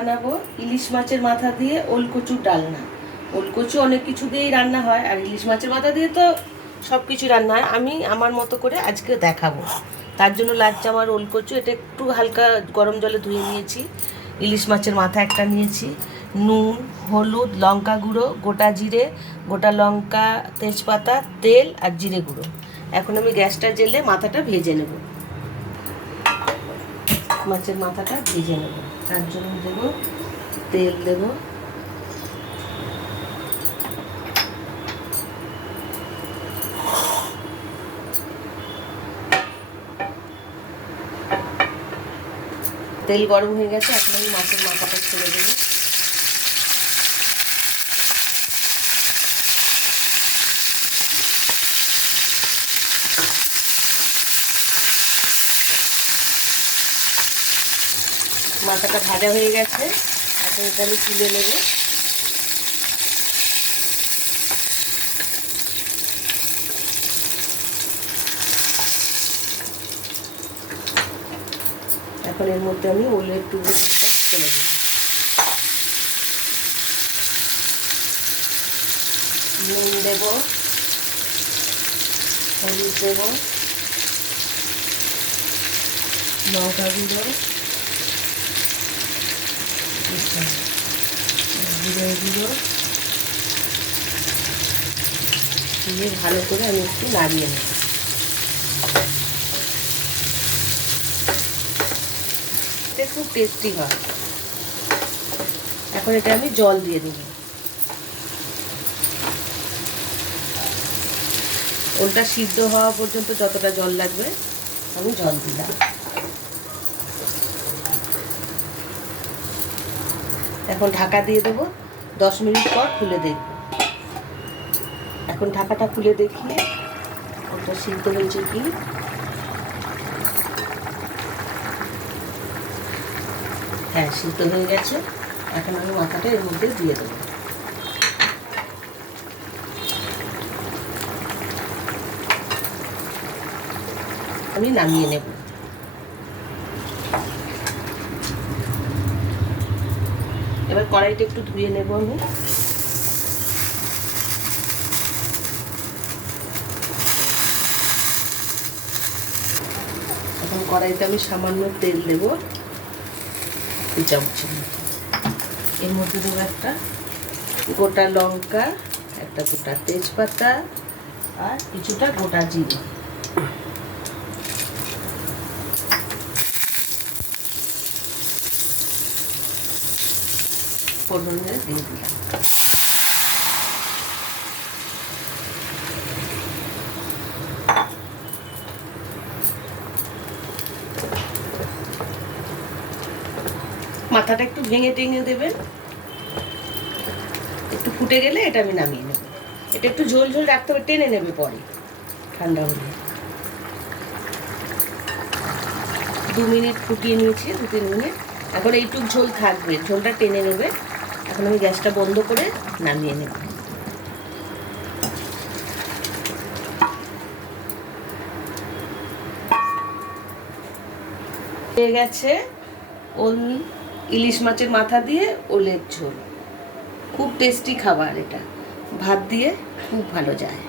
বানাবো ইলিশ মাছের মাথা দিয়ে ওলকচুর ডালনা। ওলকচু অনেক কিছু দিয়েই রান্না হয়, আর ইলিশ মাছের মাথা দিয়ে তো সব কিছু রান্না হয়। আমি আমার মতো করে আজকে দেখাবো। তার জন্য লাগছে আমার ওলকচু, এটা একটু হালকা গরম জলে ধুয়ে নিয়েছি। ইলিশ মাছের মাথা একটা নিয়েছি। নুন, হলুদ, লঙ্কা গুঁড়ো, গোটা জিরে, গোটা লঙ্কা, তেজপাতা, তেল আর জিরে গুঁড়ো। এখন আমি গ্যাসটা জেলে মাথাটা ভেজে নেব। মাছের মাথাটা ভেজে নেব। তার জন্য দেব, তেল দেব। তেল গরম হয়ে গেছে, এখন আমি মাছের মাথাটা ছেড়ে দেবো। মাথাটা ভাজা হয়ে গেছে। এখন এটা আমি তুলে নেব। এখন এর মধ্যে আমি ওলের টুকরো ছেড়ে দেব নুন দেব, হলুদ দেব, লঙ্কা গুঁড়ো দিয়ে ভালো করে আমি একটু নাড়িয়ে নেব। খুব টেস্টি হয়। এখন এটা আমি জল দিয়ে দেব। ওলটা সিদ্ধ হওয়া পর্যন্ত যতটা জল লাগবে, আমি জল দিলাম। এখন ঢাকা দিয়ে দেবো। দশ মিনিট পর খুলে দেখব। এখন ঢাকাটা খুলে দেখি। ওটা সিদ্ধ হয়েছে কি? হ্যাঁ সিদ্ধ হয়ে গেছে। এখন আমি মাথাটা এর মধ্যে দিয়ে দেবো। আমি নামিয়ে নেব। এবার কড়াইটা একটু ধুয়ে নেব আমি। এখন কড়াইতে আমি সামান্য তেল দেব। মতো এর মধ্যে দেবো একটা গোটা লঙ্কা, একটা গোটা তেজপাতা আর কিছুটা গোটা জিরে। দিয়ে মাথাটা একটু ভেঙে টেঙে দেবেন। একটু ফুটে গেলে এটা আমি নামিয়ে নেব। এটা একটু ঝোল ঝোল রাখতে হবে, টেনে নেবে পরে। ঠান্ডা হলে। দু মিনিট ফুটিয়ে নিয়েছি, দু তিন মিনিট। এখন এইটুক ঝোল থাকবে। ঝোলটা টেনে নেবে। এখন আমি গ্যাসটা বন্ধ করে নামিয়ে নেব। হয়ে গেছে ওল ইলিশ মাছের মাথা দিয়ে ওলের ঝোল। খুব টেস্টি খাবার এটা। ভাত দিয়ে খুব ভালো যায়।